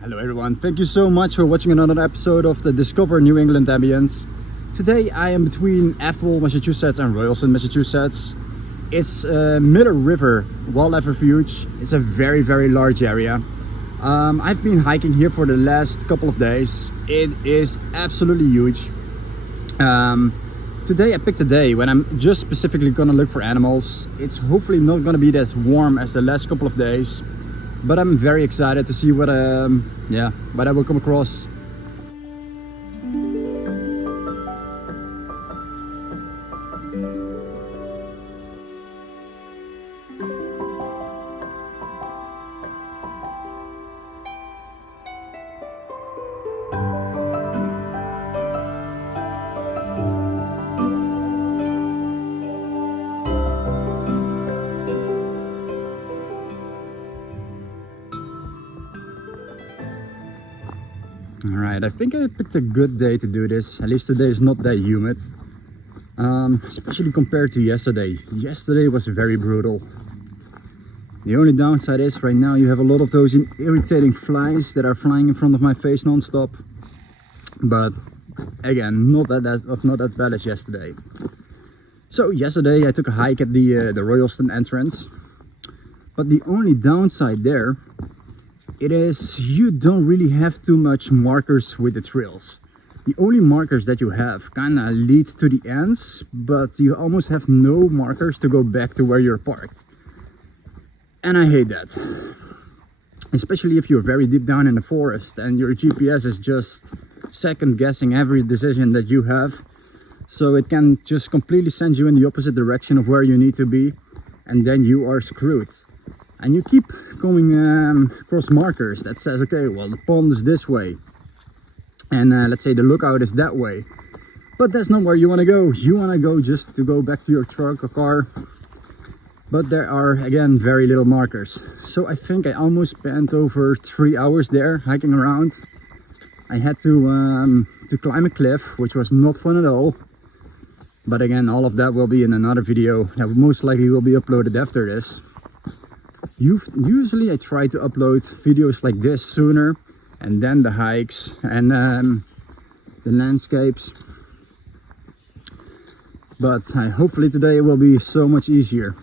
Hello everyone, thank you so much for watching another episode of the Discover New England Ambience. Today I am between Athol, Massachusetts and Royalston, Massachusetts. It's Miller River Wildlife Refuge. It's a very large area. I've been hiking here for the last couple of days. It is absolutely huge. Today I picked a day when I'm just specifically gonna look for animals. It's hopefully not gonna be as warm as the last couple of days, but I'm very excited to see what I will come across. Alright, I think I picked a good day to do this. At least today is not that humid. Especially compared to yesterday. Yesterday was very brutal. The only downside is right now you have a lot of those irritating flies that are flying in front of my face non-stop. But again, not that bad as yesterday. So yesterday I took a hike at the Royalston entrance. But the only downside there, it is you don't really have too much markers with the trails. The only markers that you have kind of lead to the ends, but you almost have no markers to go back to where you're parked. And I hate that. Especially if you're very deep down in the forest and your GPS is just second guessing every decision that you have. So it can just completely send you in the opposite direction of where you need to be, and then you are screwed. And you keep going across markers that says, okay, well, the pond is this way, and let's say the lookout is that way, but that's not where you want to go. You want to go just to go back to your truck or car, but there are again very little markers. So I think I almost spent over 3 hours there hiking around. I had to climb a cliff, which was not fun at all, but again, all of that will be in another video that most likely will be uploaded after this. Usually I try to upload videos like this sooner, and then the hikes and the landscapes, but hopefully today it will be so much easier.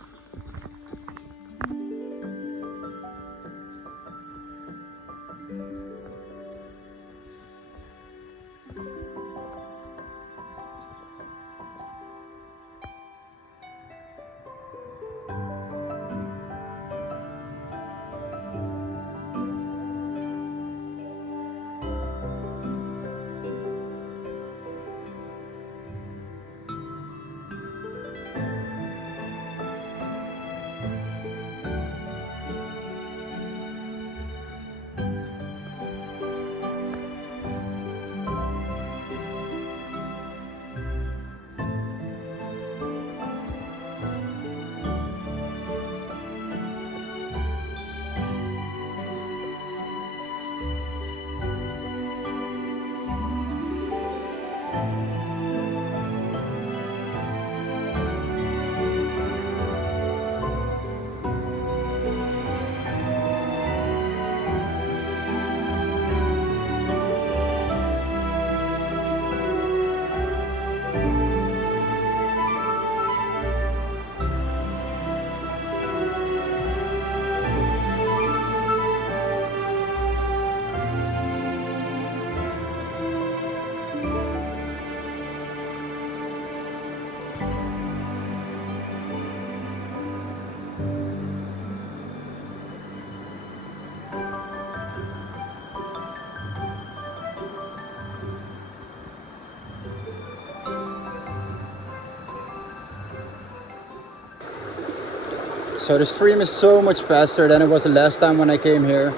So the stream is so much faster than it was the last time when I came here.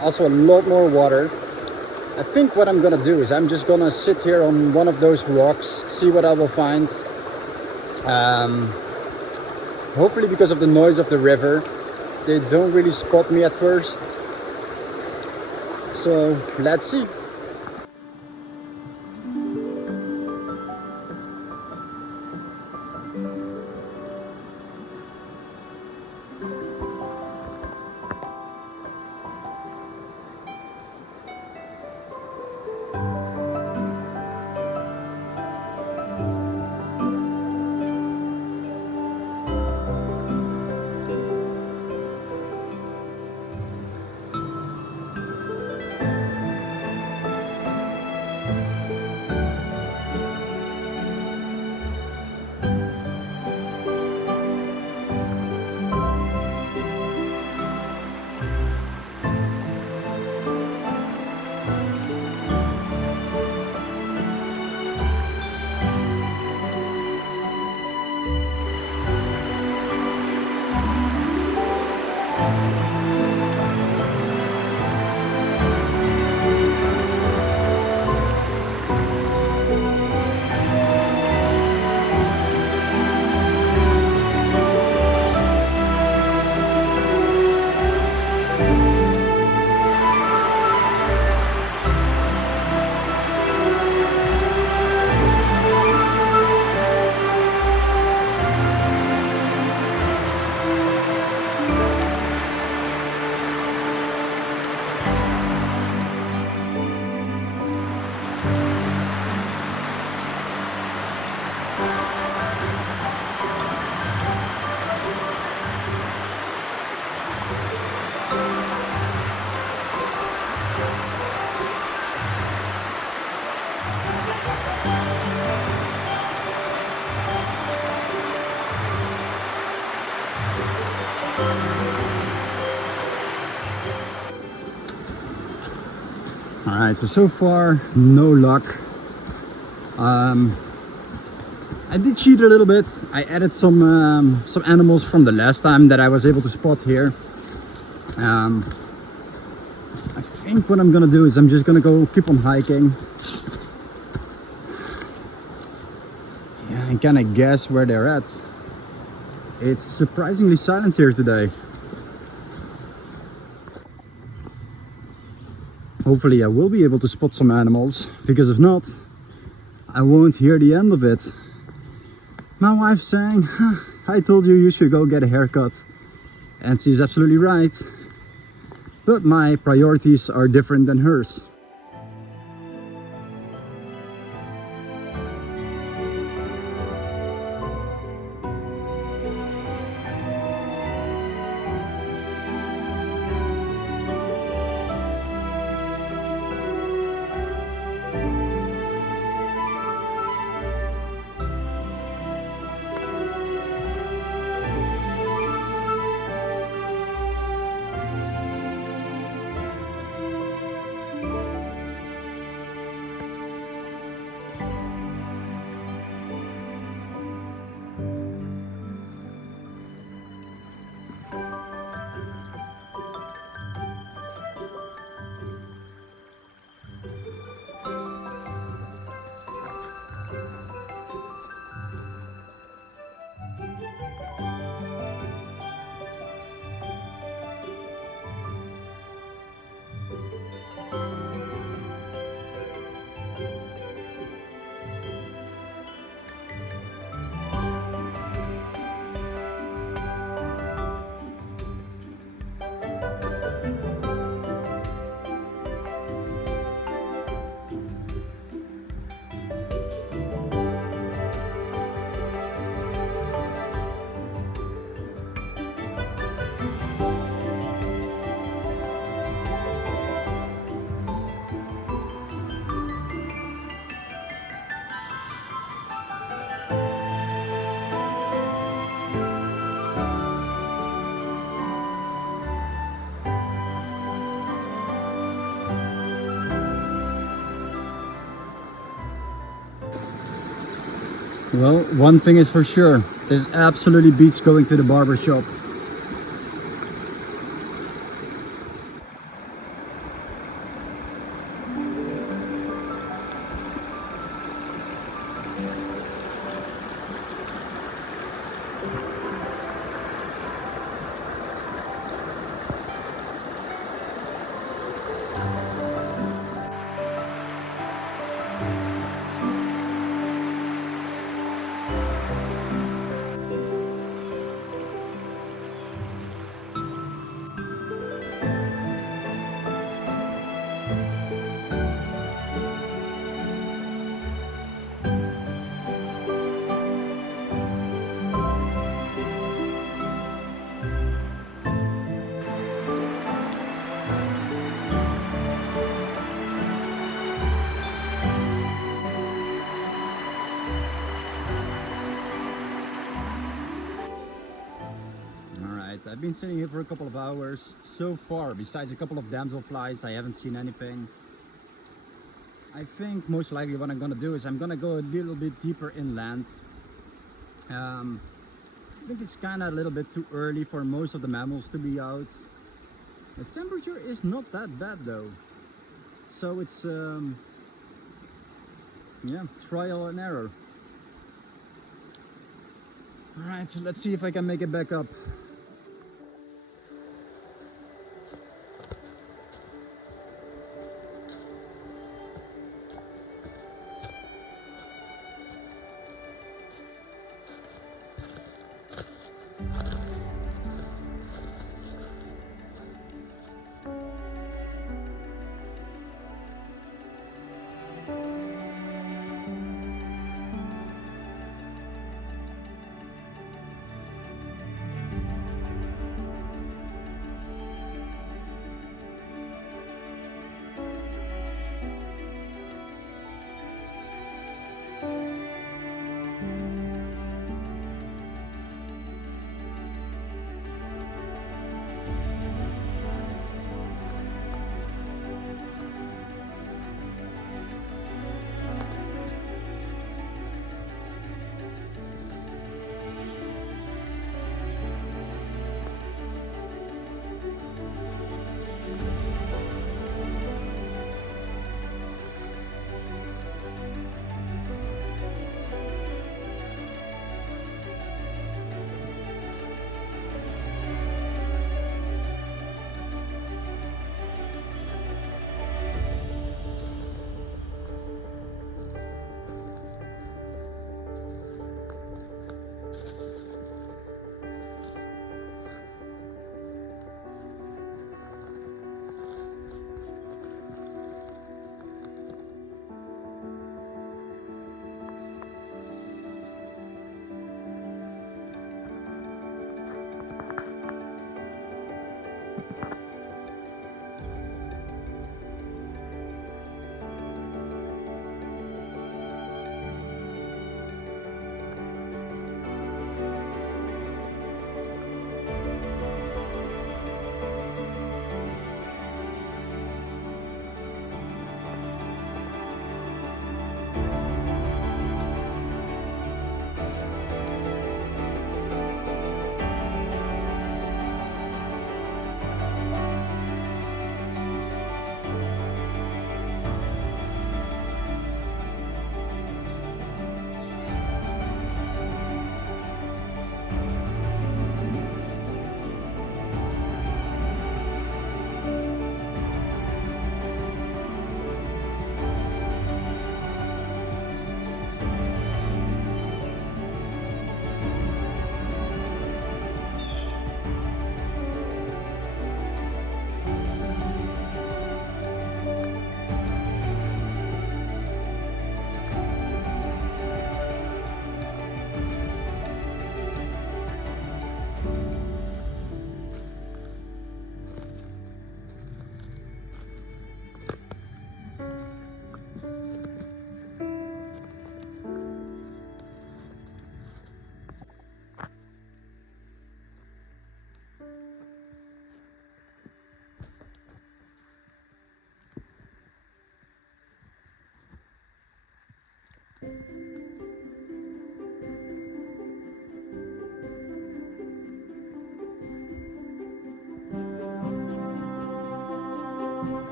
Also a lot more water. I think what I'm gonna do is I'm just gonna sit here on one of those rocks, see what I will find. Hopefully because of the noise of the river, they don't really spot me at first. So let's see. All right, so far no luck. I did cheat a little bit. I added some animals from the last time that I was able to spot here. I think what I'm gonna do is I'm just gonna go keep on hiking. Yeah, and kind of guess where they're at. It's surprisingly silent here today. Hopefully I will be able to spot some animals, because if not, I won't hear the end of it. My wife's saying, huh, I told you should go get a haircut. And she's absolutely right. But my priorities are different than hers. Well, one thing is for sure, this absolutely beats going to the barber shop. I've been sitting here for a couple of hours. So far, besides a couple of damselflies, I haven't seen anything. I think most likely what I'm gonna do is I'm gonna go a little bit deeper inland. I think it's kind of a little bit too early for most of the mammals to be out. The temperature is not that bad though. So it's, yeah, trial and error. Alright, so let's see if I can make it back up.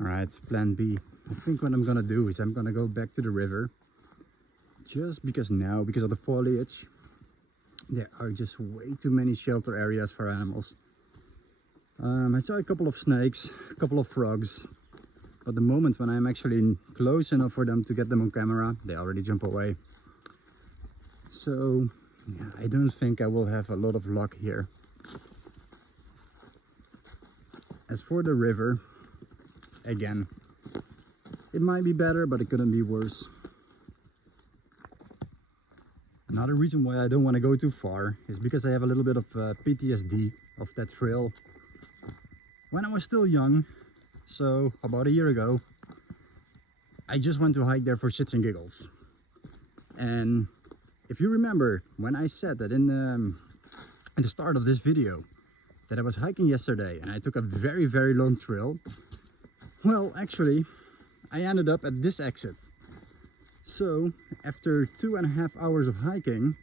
Alright, plan B. I think what I'm gonna do is I'm gonna go back to the river. Just because now, because of the foliage, there are just way too many shelter areas for animals. I saw a couple of snakes, a couple of frogs, but the moment when I'm actually close enough for them to get them on camera, they already jump away. So yeah, I don't think I will have a lot of luck here. As for the river, again, it might be better, but it couldn't be worse. Another reason why I don't want to go too far is because I have a little bit of PTSD of that trail. When I was still young, so about a year ago, I just went to hike there for shits and giggles. And if you remember when I said that in the start of this video that I was hiking yesterday and I took a very, very long trail, well, actually, I ended up at this exit. So after 2.5 hours of hiking,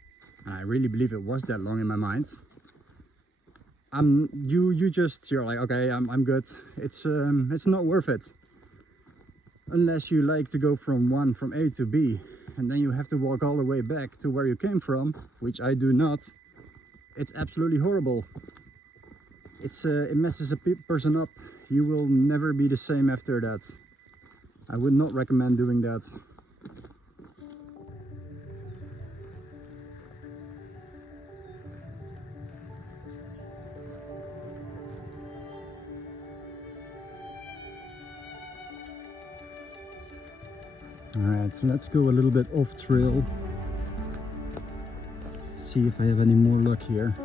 and I really believe it was that long in my mind, you're like, okay, I'm good. It's not worth it. Unless you like to go from A to B, and then you have to walk all the way back to where you came from, which I do not. It's absolutely horrible. It messes a person up. You will never be the same after that. I would not recommend doing that. Alright, so let's go a little bit off trail. See if I have any more luck here.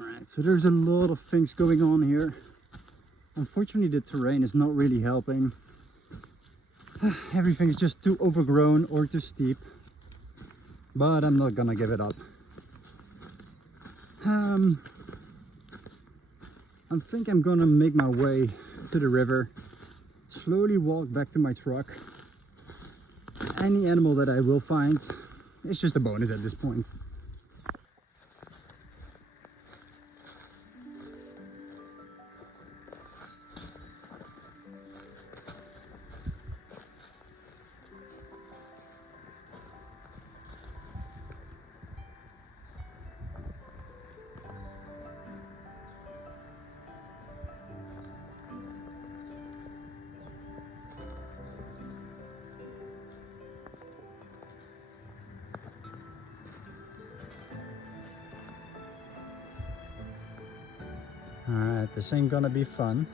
Alright, so there's a lot of things going on here. Unfortunately, the terrain is not really helping. Everything is just too overgrown or too steep. But I'm not gonna give it up. I think I'm gonna make my way to the river, slowly walk back to my truck. Any animal that I will find, it's just a bonus at this point. Alright, this ain't gonna be fun.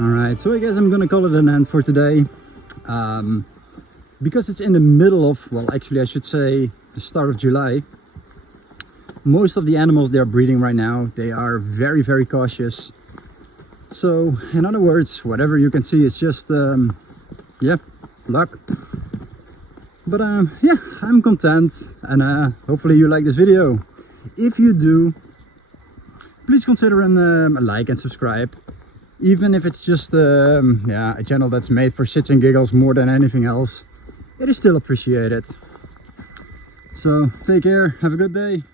Alright, so I guess I'm gonna call it an end for today. Because it's in the middle of, well, actually I should say the start of July. Most of the animals they are breeding right now, they are very, very cautious. So, in other words, whatever you can see is just, yeah, luck. But yeah, I'm content, and hopefully you like this video. If you do, please consider a like and subscribe. Even if it's just yeah, a channel that's made for shits and giggles more than anything else, it is still appreciated. So take care, have a good day.